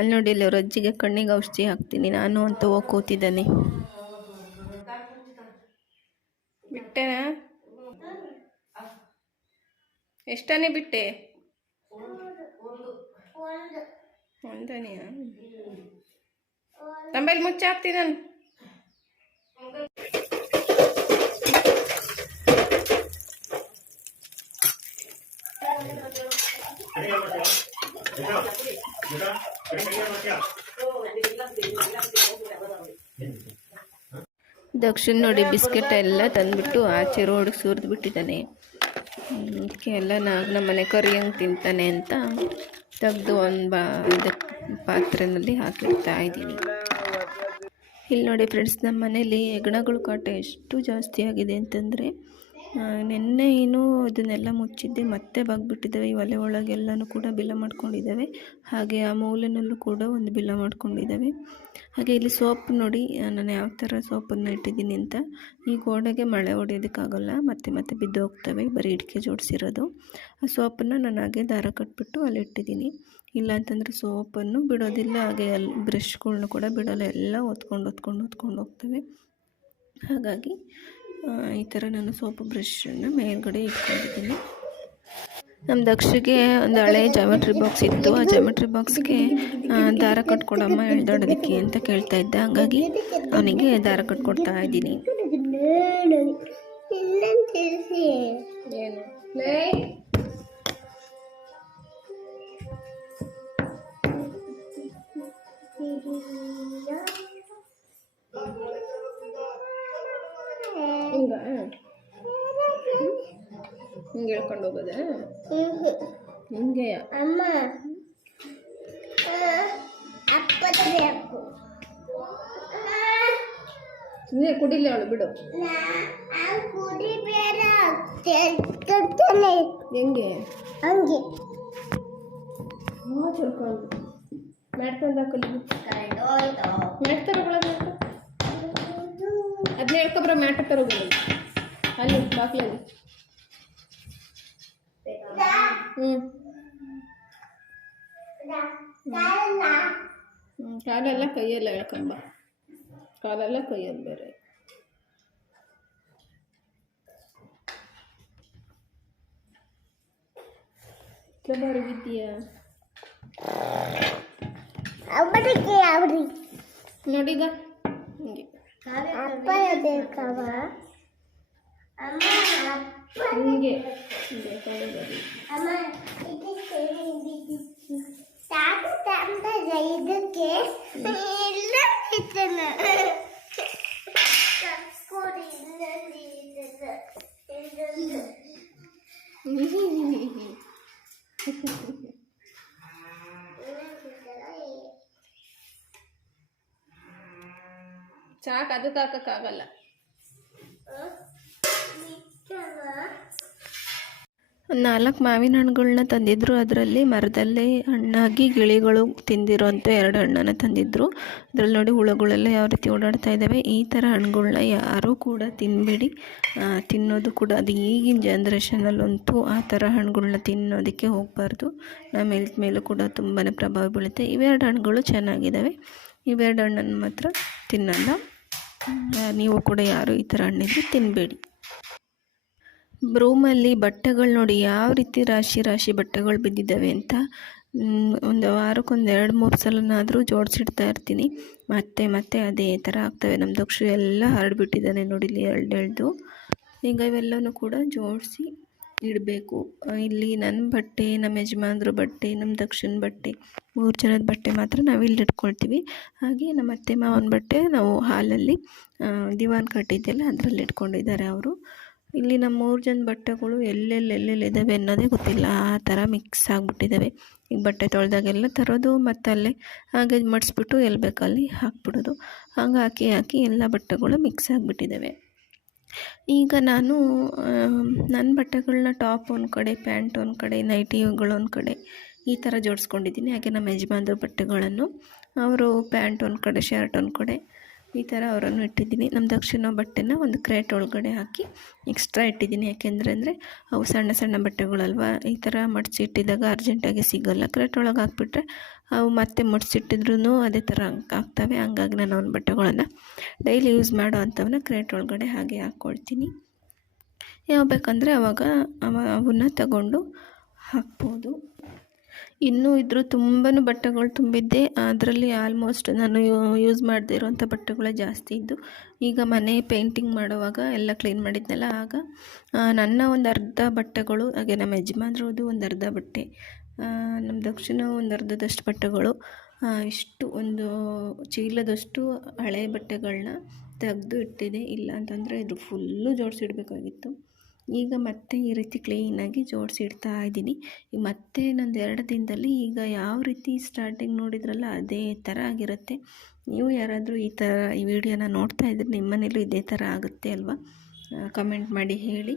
ಅಲ್ಲಿ ನೋಡಿ ಇಲ್ಲಿ ಅವ್ರ ಅಜ್ಜಿಗೆ ಕಣ್ಣಿಗೆ ಔಷಧಿ ಹಾಕ್ತೀನಿ ನಾನು ಅಂತ ಹೋಗಿ ಕೂತಿದ್ದಾನೆ. ಬಿಟ್ಟೆನಾ? ಎಷ್ಟಾನೇ ಬಿಟ್ಟೆ? ಒಂದನೆಯಾ? ತಂಬೈಲಿ ಮುಚ್ಚ ಹಾಕ್ತೀನಿ ನಾನು. ದಕ್ಷಿಣ ನೋಡಿ ಬಿಸ್ಕೆಟ್ ಎಲ್ಲ ತಂದುಬಿಟ್ಟು ಆಚೆ ರೋಡಿಗೆ ಸುರಿದು ಬಿಟ್ಟಿದ್ದಾನೆ. ಅದಕ್ಕೆ ಎಲ್ಲ ನಮ್ಮ ಮನೆ ಕರಿ ಹಂಗೆ ತಿಂತಾನೆ ಅಂತ ತೆಗೆದು ಒಂದು ಇದಕ್ಕೆ ಪಾತ್ರೆಯಲ್ಲಿ ಹಾಕಿಡ್ತಾ ಇದ್ದೀನಿ. ಇಲ್ಲಿ ನೋಡಿ ಫ್ರೆಂಡ್ಸ್, ನಮ್ಮ ಮನೇಲಿ ಹೆಗ್ಣಗಳ ಕಾಟ ಎಷ್ಟು ಜಾಸ್ತಿ ಆಗಿದೆ ಅಂತಂದರೆ, ನಿನ್ನೆ ಏನು ಅದನ್ನೆಲ್ಲ ಮುಚ್ಚಿದ್ದೆ ಮತ್ತೆ ಬಾಗ್ಬಿಟ್ಟಿದ್ದಾವೆ. ಈ ಒಲೆ ಒಳಗೆಲ್ಲನೂ ಕೂಡ ಬಿಲ್ಲ ಮಾಡ್ಕೊಂಡಿದ್ದಾವೆ. ಹಾಗೆ ಆ ಮೂಲೆಯಲ್ಲೂ ಕೂಡ ಒಂದು ಬಿಲ್ಲ ಮಾಡ್ಕೊಂಡಿದ್ದಾವೆ. ಹಾಗೆ ಇಲ್ಲಿ ಸೋಪ್ ನೋಡಿ, ನಾನು ಯಾವ ಥರ ಸೋಪನ್ನು ಇಟ್ಟಿದ್ದೀನಿ ಅಂತ. ಈ ಗೋಡೆಗೆ ಮಳೆ ಹೊಡೆಯೋದಕ್ಕಾಗಲ್ಲ, ಮತ್ತೆ ಮತ್ತೆ ಬಿದ್ದು ಹೋಗ್ತವೆ, ಬರೀ ಇಟ್ಕೆ ಜೋಡಿಸಿರೋದು. ಆ ಸೋಪನ್ನು ನಾನು ಹಾಗೆ ದಾರ ಕಟ್ಬಿಟ್ಟು ಅಲ್ಲಿ ಇಟ್ಟಿದ್ದೀನಿ. ಇಲ್ಲ ಅಂತಂದರೆ ಸೋಪನ್ನು ಬಿಡೋದಿಲ್ಲ, ಹಾಗೆ ಅಲ್ಲಿ ಬ್ರಷ್ಗಳ್ನು ಕೂಡ ಬಿಡೋಲ್ಲ, ಎಲ್ಲ ಹೊತ್ಕೊಂಡು ಹೋಗ್ತವೆ. ಹಾಗಾಗಿ ಈ ಥರ ನಾನು ಸೋಪ್ ಬ್ರಷನ್ನು ಮೇಲ್ಗಡೆ ಇಟ್ಕೊಂಡಿದ್ದೀನಿ. ನಮ್ಮ ದಕ್ಷಿಗೆ ಒಂದು ಹಳೆ ಜಾಮೆಟ್ರಿ ಬಾಕ್ಸ್ ಇತ್ತು. ಆ ಜಾಮೆಟ್ರಿ ಬಾಕ್ಸ್ಗೆ ದಾರ ಕಟ್ಕೊಡಮ್ಮ ಎಳ್ದಾಡೋದಕ್ಕೆ ಅಂತ ಕೇಳ್ತಾ ಇದ್ದ. ಹಾಗಾಗಿ ಅವನಿಗೆ ದಾರ ಕಟ್ಕೊಡ್ತಾ ಇದ್ದೀನಿ. ಹಿಂಗೆ ಹೇಳ್ಕೊಂಡು ಹೋಗೋದ? ಹಿಂಗೆ ಅಮ್ಮ ಸುಮ್ಮನೆ ಕುಡಿಲಿ ಅವಳು, ಬಿಡು. ಹೆಂಗೆ ಹಂಗೆ ಮ್ಯಾಟ್ ತಂದು ಹಾಕಲಿ, ಮ್ಯಾಟ್ ತರೋಗಳನ್ನ ಅದನ್ನ ಹೇಳ್ಕೊಬ್ರ, ಮ್ಯಾಟ್ ತರೋಗಿಲ್ಲ ಅಲ್ಲಿ ಬಾಕ್ಲಲ್ಲಿ. ಕಾಲೆಲ್ಲ ಕೈಯೆಲ್ಲ ಹೇಳ್ಕೊಂಬ, ಕಾಲೆಲ್ಲ ಕೈಯಲ್ಲಿ ಬೇರೆ. ಬರಗಿದ್ದೀಯಾ ನೋಡಿಗ ಹಿಂಗೆ ಹಿಂಗೆ ಇದಕ್ಕೆ ಸಾಕು, ಅದಕ್ಕೆ ಹಾಕಕ್ಕಾಗಲ್ಲ. ಒಂದು 4 ಮಾವಿನ ಹಣ್ಣುಗಳನ್ನ ತಂದಿದ್ರು. ಅದರಲ್ಲಿ ಮರದಲ್ಲೇ ಹಣ್ಣಾಗಿ ಗಿಳಿಗಳು ತಿಂದಿರೋಂಥ 2 ಹಣ್ಣನ್ನು ತಂದಿದ್ರು. ಅದರಲ್ಲಿ ನೋಡಿ ಹುಳುಗಳೆಲ್ಲ ಯಾವ ರೀತಿ ಓಡಾಡ್ತಾ ಇದ್ದಾವೆ. ಈ ಥರ ಹಣ್ಣುಗಳನ್ನ ಯಾರೂ ಕೂಡ ತಿನ್ನಬೇಡಿ. ತಿನ್ನೋದು ಕೂಡ ಅದು ಈಗಿನ ಜನ್ರೇಷನಲ್ಲಂತೂ ಆ ಥರ ಹಣ್ಣುಗಳನ್ನ ತಿನ್ನೋದಕ್ಕೆ ಹೋಗಬಾರ್ದು. ನಮ್ಮ ಹೆಲ್ತ್ ಮೇಲೂ ಕೂಡ ತುಂಬಾ ಪ್ರಭಾವ ಬೀಳುತ್ತೆ. ಇವೆರಡು ಹಣ್ಣುಗಳು ಚೆನ್ನಾಗಿದ್ದಾವೆ, ಇವೆರಡು ಹಣ್ಣನ್ನು ಮಾತ್ರ ತಿನ್ನಲ್ಲ. ನೀವು ಕೂಡ ಯಾರು ಈ ಥರ ಹಣ್ಣಿದ್ರೆ ತಿನ್ನಬೇಡಿ. ರೂಮಲ್ಲಿ ಬಟ್ಟೆಗಳು ನೋಡಿ ಯಾವ ರೀತಿ ರಾಶಿ ರಾಶಿ ಬಟ್ಟೆಗಳು ಬಿದ್ದಿದ್ದಾವೆ ಅಂತ. ಒಂದು ವಾರಕ್ಕೊಂದು 2-3 ಸಲನಾದರೂ ಜೋಡಿಸಿಡ್ತಾ ಇರ್ತೀನಿ. ಮತ್ತೆ ಮತ್ತೆ ಅದೇ ಥರ ಆಗ್ತವೆ. ನಮ್ಮ ದಕ್ಷು ಎಲ್ಲ ಹರಡ್ಬಿಟ್ಟಿದ್ದಾನೆ ನೋಡಿ, ಇಲ್ಲಿ ಎಳ್ದು. ಈಗ ಇವೆಲ್ಲವೂ ಕೂಡ ಜೋಡಿಸಿ ಇಡಬೇಕು. ಇಲ್ಲಿ ನನ್ನ ಬಟ್ಟೆ, ನಮ್ಮ ಯಜಮಾನ್ರ ಬಟ್ಟೆ, ನಮ್ಮ ದಕ್ಷಿಣ ಬಟ್ಟೆ, 3 ಜನದ ಬಟ್ಟೆ ಮಾತ್ರ ನಾವು ಇಲ್ಲಿ ಇಟ್ಕೊಳ್ತೀವಿ. ಹಾಗೆ ನಮ್ಮ ಅತ್ತೆ ಮಾವನ ಬಟ್ಟೆ ನಾವು ಹಾಲಲ್ಲಿ ದಿವಾನ್ ಕಟ್ಟಿದ್ದೆಲ್ಲ ಅದರಲ್ಲಿ ಇಟ್ಕೊಂಡಿದ್ದಾರೆ ಅವರು. ಇಲ್ಲಿ ನಮ್ಮ 3 ಜನ ಬಟ್ಟೆಗಳು ಎಲ್ಲೆಲ್ಲಿದ್ದಾವೆ ಅನ್ನೋದೇ ಗೊತ್ತಿಲ್ಲ, ಆ ಥರ ಮಿಕ್ಸ್ ಆಗಿಬಿಟ್ಟಿದ್ದಾವೆ. ಈಗ ಬಟ್ಟೆ ತೊಳೆದಾಗೆಲ್ಲ ತರೋದು, ಮತ್ತು ಅಲ್ಲೇ ಹಾಗೆ ಮಡಿಸ್ಬಿಟ್ಟು ಎಲ್ಲಿ ಬೇಕಲ್ಲಿ ಹಾಕ್ಬಿಡೋದು. ಹಂಗೆ ಹಾಕಿ ಎಲ್ಲ ಬಟ್ಟೆಗಳು ಮಿಕ್ಸ್ ಆಗಿಬಿಟ್ಟಿದ್ದಾವೆ. ಈಗ ನಾನು ನನ್ನ ಬಟ್ಟೆಗಳನ್ನ ಟಾಪ್ ಒಂದು ಕಡೆ, ಪ್ಯಾಂಟ್ ಒಂದು ಕಡೆ, ನೈಟಿಗಳು ಒಂದು ಕಡೆ ಈ ಥರ ಜೋಡಿಸ್ಕೊಂಡಿದ್ದೀನಿ. ಹಾಗೆ ನಮ್ಮ ಯಜಮಾನ್ರ ಬಟ್ಟೆಗಳನ್ನು ಅವರು ಪ್ಯಾಂಟ್ ಒಂದು ಕಡೆ, ಶರ್ಟ್ ಒಂದು ಕಡೆ ಈ ಥರ ಅವರನ್ನು ಇಟ್ಟಿದ್ದೀನಿ. ನಮ್ಮ ದಕ್ಷಿಣ ಬಟ್ಟೆನ ಒಂದು ಕ್ರೇಟ್ ಒಳಗಡೆ ಹಾಕಿ ಎಕ್ಸ್ಟ್ರಾ ಇಟ್ಟಿದ್ದೀನಿ. ಯಾಕೆಂದರೆ ಅವು ಸಣ್ಣ ಸಣ್ಣ ಬಟ್ಟೆಗಳಲ್ವ, ಈ ಥರ ಮಡಿಸಿ ಇಟ್ಟಿದ್ದಾಗ ಅರ್ಜೆಂಟಾಗಿ ಸಿಗೋಲ್ಲ. ಕ್ರೇಟ್ ಒಳಗೆ ಹಾಕ್ಬಿಟ್ರೆ ಅವು ಮತ್ತೆ ಮುಡ್ಸಿಟ್ಟಿದ್ರೂ ಅದೇ ಥರ ಆಗ್ತವೆ. ಹಂಗಾಗಿ ನಾನು ಅವನ ಬಟ್ಟೆಗಳನ್ನು ಡೈಲಿ ಯೂಸ್ ಮಾಡೋ ಅಂಥವನ್ನ ಕ್ರೇಟ್ ಒಳಗಡೆ ಹಾಗೆ ಹಾಕ್ಕೊಳ್ತೀನಿ. ಯಾವ ಬೇಕಂದರೆ ಅವಾಗ ಅವನ್ನ ತಗೊಂಡು ಹಾಕ್ಬೋದು. ಇನ್ನೂ ಇದ್ರೂ ತುಂಬಾ ಬಟ್ಟೆಗಳು ತುಂಬಿದ್ದೆ. ಅದರಲ್ಲಿ ಆಲ್ಮೋಸ್ಟ್ ನಾನು ಯೂಸ್ ಮಾಡದೇ ಇರೋವಂಥ ಬಟ್ಟೆಗಳೇ ಜಾಸ್ತಿ ಇದ್ದು. ಈಗ ಮನೆ ಪೇಂಟಿಂಗ್ ಮಾಡುವಾಗ ಎಲ್ಲ ಕ್ಲೀನ್ ಮಾಡಿದ್ನಲ್ಲ, ಆಗ ನನ್ನ ಒಂದು ಅರ್ಧ ಬಟ್ಟೆಗಳು, ಹಾಗೆ ನಮ್ಮ ಯಜಮಾನ್ರದ್ದು ಒಂದು ಅರ್ಧ ಬಟ್ಟೆ, ನಮ್ಮ ದಕ್ಷಿಣ ಒಂದು ಅರ್ಧದಷ್ಟು ಬಟ್ಟೆಗಳು, ಇಷ್ಟು ಒಂದು ಚೀಲದಷ್ಟು ಹಳೆ ಬಟ್ಟೆಗಳನ್ನ ತೆಗೆದು ಇಟ್ಟಿದೆ. ಇಲ್ಲ ಅಂತಂದರೆ ಇದು ಫುಲ್ಲು ಜೋಡಿಸಿಡ್ಬೇಕಾಗಿತ್ತು. ಈಗ ಮತ್ತೆ ಈ ರೀತಿ ಕ್ಲೀನಾಗಿ ಜೋಡಿಸಿ ಇಡ್ತಾ ಇದ್ದೀನಿ. ಈಗ ಮತ್ತೆ ಇನ್ನೊಂದು 2 ದಿನದಲ್ಲಿ ಈಗ ಯಾವ ರೀತಿ ಸ್ಟಾರ್ಟಿಂಗ್ ನೋಡಿದ್ರಲ್ಲ ಅದೇ ಥರ ಆಗಿರುತ್ತೆ. ನೀವು ಯಾರಾದರೂ ಈ ಥರ ಈ ವಿಡಿಯೋನ ನೋಡ್ತಾ ಇದ್ರೆ ನಿಮ್ಮ ಮನೇಲೂ ಇದೇ ಥರ ಆಗುತ್ತೆ ಅಲ್ವಾ? ಕಮೆಂಟ್ ಮಾಡಿ ಹೇಳಿ.